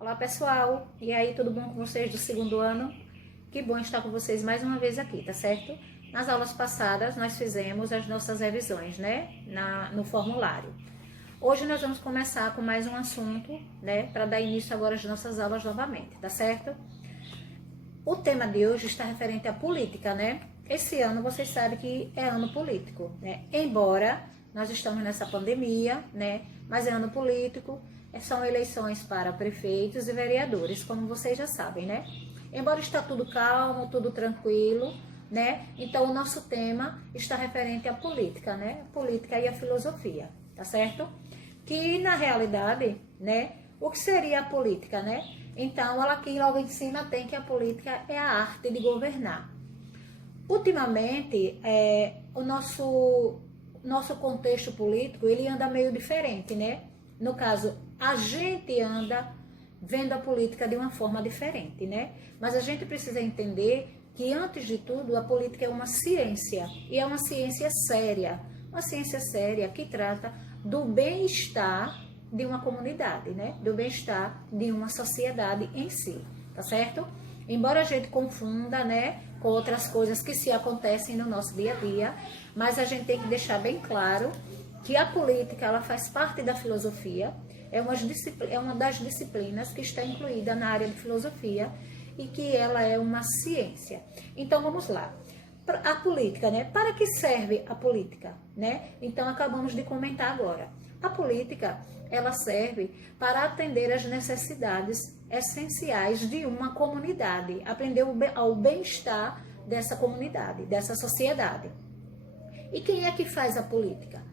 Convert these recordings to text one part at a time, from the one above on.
Olá pessoal, e aí, tudo bom com vocês do segundo ano? Que bom estar com vocês mais uma vez aqui, tá certo? Nas aulas passadas nós fizemos as nossas revisões, né, no formulário. Hoje nós vamos começar com mais um assunto, né, para dar início agora às nossas aulas novamente, tá certo? O tema de hoje está referente à política, né? Esse ano vocês sabem que é ano político, né? Embora nós estamos nessa pandemia, né, mas é ano político. São eleições para prefeitos e vereadores, como vocês já sabem, né? Embora está tudo calmo, tudo tranquilo, né? Então, o nosso tema está referente à política, né? Política e a filosofia, tá certo? Que, na realidade, né? O que seria a política, né? Então, ela aqui logo em cima tem que a política é a arte de governar. Ultimamente, o nosso contexto político, ele anda meio diferente, né? No caso, a gente anda vendo a política de uma forma diferente, né? Mas a gente precisa entender que, antes de tudo, a política é uma ciência, e é uma ciência séria que trata do bem-estar de uma comunidade, né? Do bem-estar de uma sociedade em si, tá certo? Embora a gente confunda, né, com outras coisas que se acontecem no nosso dia a dia, mas a gente tem que deixar bem claro que a política, ela faz parte da filosofia, é uma das disciplinas que está incluída na área de filosofia e que ela é uma ciência. Então, vamos lá. A política, né? Para que serve a política, né? Então, acabamos de comentar agora. A política, ela serve para atender às necessidades essenciais de uma comunidade, atender ao bem-estar dessa comunidade, dessa sociedade. E quem é que faz a política?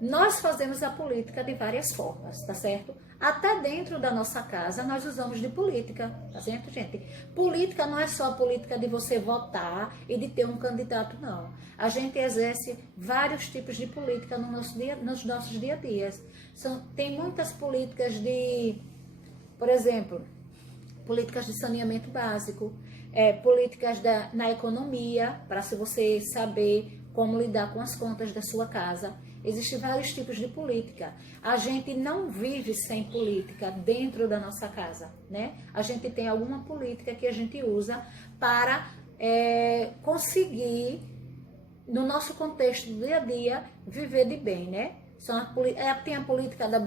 Nós fazemos a política de várias formas, tá certo? Até dentro da nossa casa nós usamos de política, tá certo, gente? Política não é só a política de você votar e de ter um candidato, não. A gente exerce vários tipos de política nos nossos dia a dias. Tem muitas políticas por exemplo, políticas de saneamento básico, políticas na economia, para se você saber como lidar com as contas da sua casa. Existem vários tipos de política. A gente não vive sem política dentro da nossa casa, né? A gente tem alguma política que a gente usa para conseguir, no nosso contexto do dia a dia, viver de bem, né? Tem a política da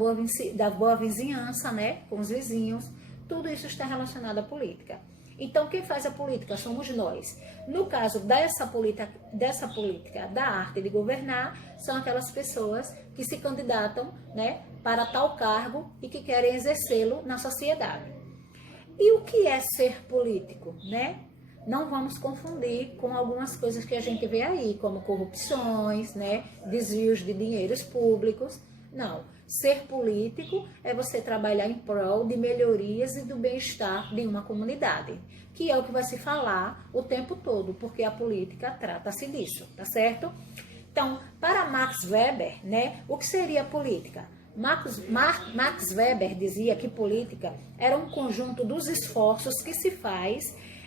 boa vizinhança, né? Com os vizinhos. Tudo isso está relacionado à política. Então, quem faz a política somos nós. No caso dessa política da arte de governar, são aquelas pessoas que se candidatam, né, para tal cargo e que querem exercê-lo na sociedade. E o que é ser político, né? Não vamos confundir com algumas coisas que a gente vê aí, como corrupções, né, desvios de dinheiros públicos. Não. Ser político é você trabalhar em prol de melhorias e do bem-estar de uma comunidade, que é o que vai se falar o tempo todo, porque a política trata-se disso, tá certo? Então, para Max Weber, né, o que seria política? Max Weber dizia que política era um conjunto dos esforços que se faz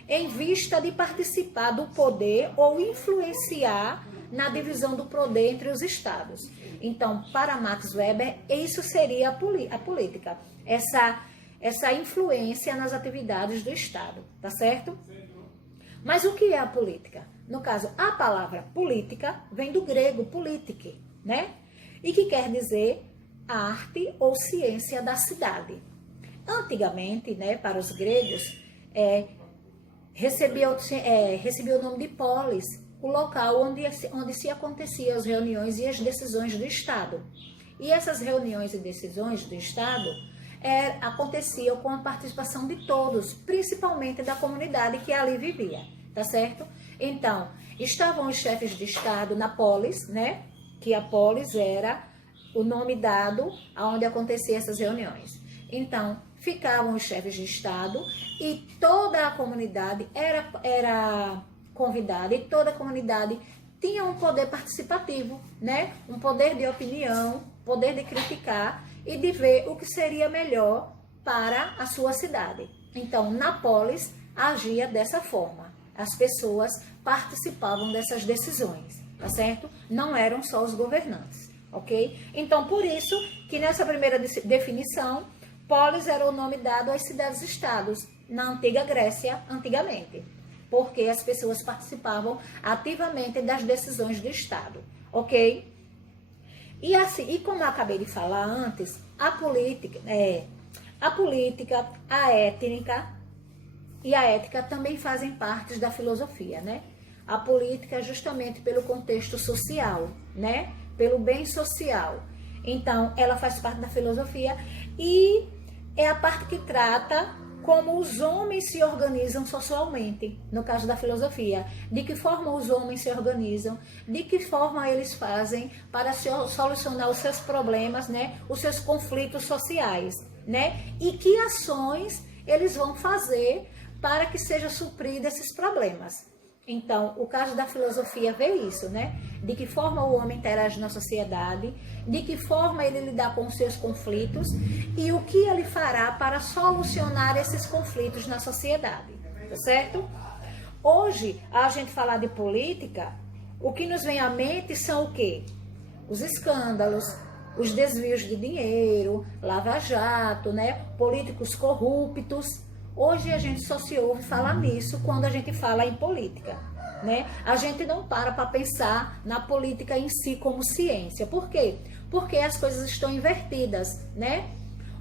em vista de participar do poder ou influenciar na divisão do poder entre os estados. Então, para Max Weber, isso seria a política, essa influência nas atividades do Estado, tá certo? Mas o que é a política? No caso, a palavra política vem do grego politique, né? E que quer dizer arte ou ciência da cidade. Antigamente, né, para os gregos, recebia o nome de polis, o local onde se aconteciam as reuniões e as decisões do Estado. E essas reuniões e decisões do Estado aconteciam com a participação de todos, principalmente da comunidade que ali vivia, tá certo? Então, estavam os chefes de Estado na polis, né? Que a polis era o nome dado aonde aconteciam essas reuniões. Então, ficavam os chefes de Estado e toda a comunidade era convidada, e toda a comunidade tinha um poder participativo, né? Um poder de opinião, poder de criticar e de ver o que seria melhor para a sua cidade. Então, na polis, agia dessa forma. As pessoas participavam dessas decisões, tá certo? Não eram só os governantes, ok? Então, por isso que nessa primeira definição, Polis era o nome dado às cidades-estados na antiga Grécia, antigamente, porque as pessoas participavam ativamente das decisões do Estado, ok? E assim, e como eu acabei de falar antes, a política, a étnica e a ética também fazem parte da filosofia, né? A política justamente pelo contexto social, né? Pelo bem social. Então, ela faz parte da filosofia e é a parte que trata como os homens se organizam socialmente, no caso da filosofia. De que forma os homens se organizam, de que forma eles fazem para solucionar os seus problemas, né? Os seus conflitos sociais, né? E que ações eles vão fazer para que seja suprido esses problemas. Então, o caso da filosofia vê isso, né? De que forma o homem interage na sociedade, de que forma ele lidar com os seus conflitos e o que ele fará para solucionar esses conflitos na sociedade, tá certo? Hoje, a gente falar de política, o que nos vem à mente são o quê? Os escândalos, os desvios de dinheiro, lava-jato, né? Políticos corruptos. Hoje a gente só se ouve falar nisso quando a gente fala em política, né? A gente não para pensar na política em si como ciência. Por quê? Porque as coisas estão invertidas, né?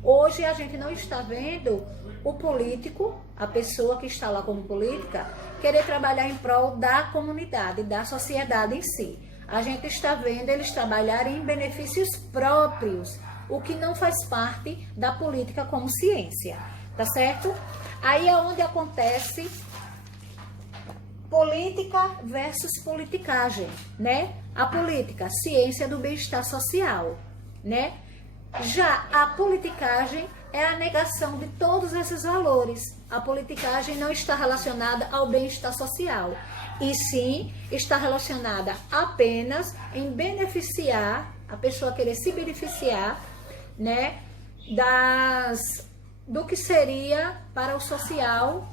Hoje a gente não está vendo o político, a pessoa que está lá como política, querer trabalhar em prol da comunidade, da sociedade em si. A gente está vendo eles trabalharem em benefícios próprios, o que não faz parte da política como ciência, tá certo? Aí é onde acontece política versus politicagem, né? A política, ciência do bem-estar social, né? Já a politicagem é a negação de todos esses valores. A politicagem não está relacionada ao bem-estar social, e sim está relacionada apenas em beneficiar, a pessoa querer se beneficiar, né, do que seria para o social,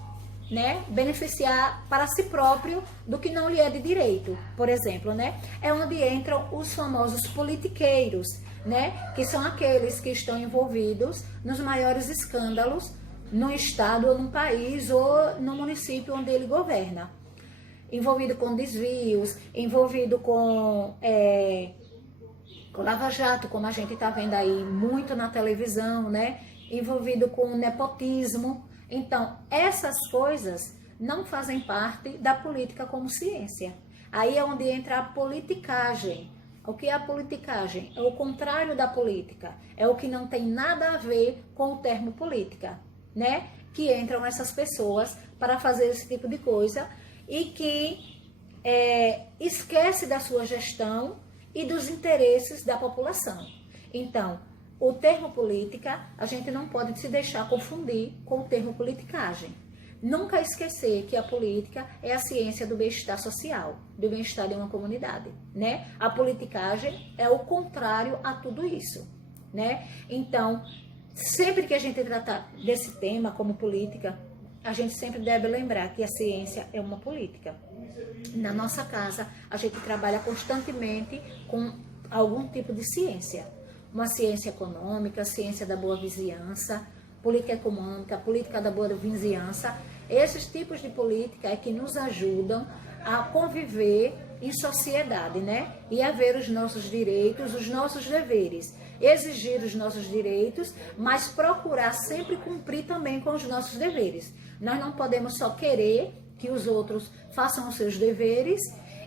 né, beneficiar para si próprio do que não lhe é de direito, por exemplo, né? É onde entram os famosos politiqueiros, né, que são aqueles que estão envolvidos nos maiores escândalos no estado ou no país ou no município onde ele governa. Envolvido com desvios, envolvido com lava-jato, como a gente está vendo aí muito na televisão, né? Envolvido com nepotismo. Então, essas coisas não fazem parte da política como ciência. Aí é onde entra a politicagem. O que é a politicagem? É o contrário da política. É o que não tem nada a ver com o termo política, né? Que entram essas pessoas para fazer esse tipo de coisa e que esquece da sua gestão e dos interesses da população. Então, o termo política, a gente não pode se deixar confundir com o termo politicagem. Nunca esquecer que a política é a ciência do bem-estar social, do bem-estar de uma comunidade, né? A politicagem é o contrário a tudo isso, né? Então, sempre que a gente tratar desse tema como política, a gente sempre deve lembrar que a ciência é uma política. Na nossa casa, a gente trabalha constantemente com algum tipo de ciência. Uma ciência econômica, ciência da boa vizinhança, política econômica, política da boa vizinhança. Esses tipos de política é que nos ajudam a conviver em sociedade, né? E a ver os nossos direitos, os nossos deveres. Exigir os nossos direitos, mas procurar sempre cumprir também com os nossos deveres. Nós não podemos só querer que os outros façam os seus deveres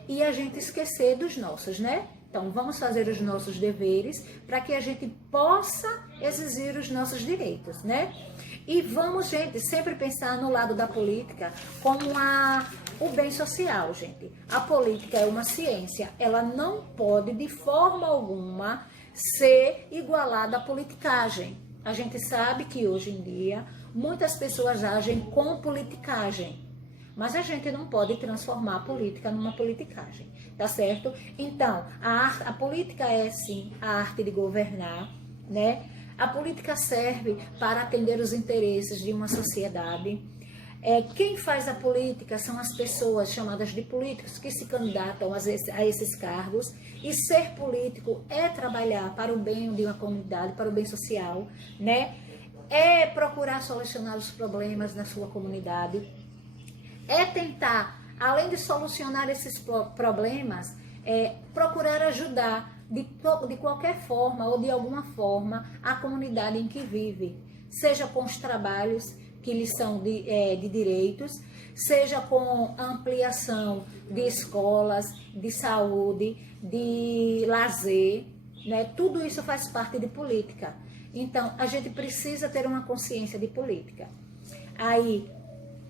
e a gente esquecer dos nossos, né? Então, vamos fazer os nossos deveres para que a gente possa exigir os nossos direitos, né? E vamos, gente, sempre pensar no lado da política como o bem social, gente. A política é uma ciência, ela não pode, de forma alguma, ser igualada à politicagem. A gente sabe que, hoje em dia, muitas pessoas agem com politicagem. Mas a gente não pode transformar a política numa politicagem, tá certo? Então, a política é, sim, a arte de governar, né? A política serve para atender os interesses de uma sociedade. Quem faz a política são as pessoas chamadas de políticos que se candidatam a esses cargos. E ser político é trabalhar para o bem de uma comunidade, para o bem social, né? é procurar solucionar os problemas na sua comunidade, é tentar, além de solucionar esses problemas, procurar ajudar de qualquer forma ou de alguma forma a comunidade em que vive, seja com os trabalhos que lhes são de direitos, seja com a ampliação de escolas, de saúde, de lazer, né? Tudo isso faz parte de política. Então, a gente precisa ter uma consciência de política. Aí,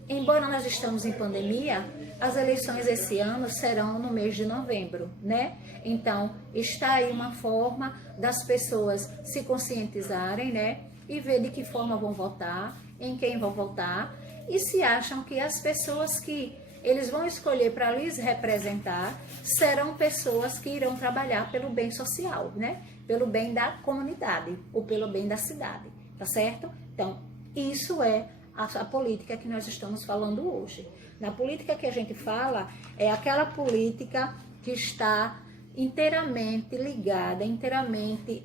embora nós estamos em pandemia, as eleições esse ano serão no mês de novembro, né? Então, está aí uma forma das pessoas se conscientizarem, né? E ver de que forma vão votar, em quem vão votar, e se acham que as pessoas que eles vão escolher para lhes representar serão pessoas que irão trabalhar pelo bem social, né? Pelo bem da comunidade ou pelo bem da cidade, tá certo? Então, isso é a política que nós estamos falando hoje. Na política que a gente fala, é aquela política que está inteiramente ligada, inteiramente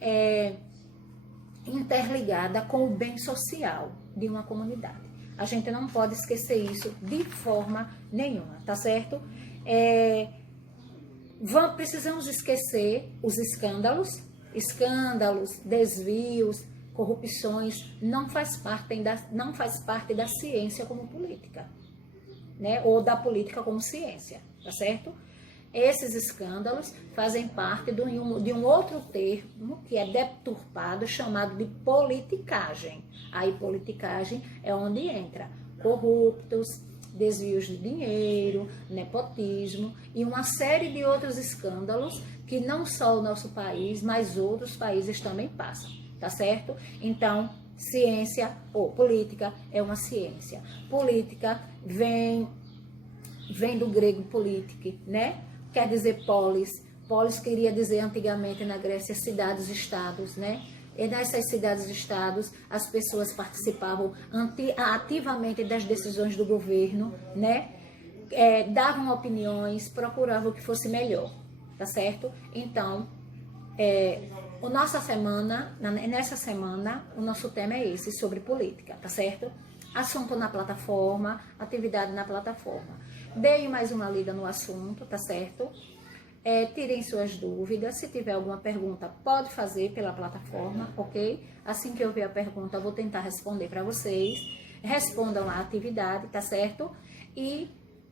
interligada com o bem social de uma comunidade. A gente não pode esquecer isso de forma nenhuma, tá certo? Precisamos esquecer os escândalos, desvios, corrupções, não faz parte da ciência como política, né? Ou da política como ciência, tá certo? Esses escândalos fazem parte de um outro termo que é deturpado, chamado de politicagem. Aí politicagem é onde entra corruptos, desvios de dinheiro, nepotismo e uma série de outros escândalos que não só o nosso país, mas outros países também passam, tá certo? Então, ciência ou política é uma ciência. Política vem do grego politique, né? Quer dizer polis. Polis queria dizer antigamente na Grécia cidades-estados, né? E nessas cidades-estados as pessoas participavam ativamente das decisões do governo, né? Davam opiniões, procuravam que fosse melhor, tá certo? Então, nessa semana, o nosso tema é esse, sobre política, tá certo? Assunto na plataforma, atividade na plataforma. Deem mais uma lida no assunto, tá certo? Tirem suas dúvidas. Se tiver alguma pergunta, pode fazer pela plataforma, ok? Assim que eu ver a pergunta, eu vou tentar responder para vocês. Respondam à atividade, tá certo? E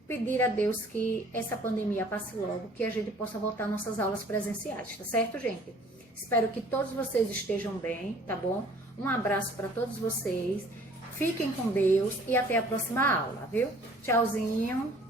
pedir a Deus que essa pandemia passe logo, que a gente possa voltar às nossas aulas presenciais, tá certo, gente? Espero que todos vocês estejam bem, tá bom? Um abraço para todos vocês. Fiquem com Deus e até a próxima aula, viu? Tchauzinho.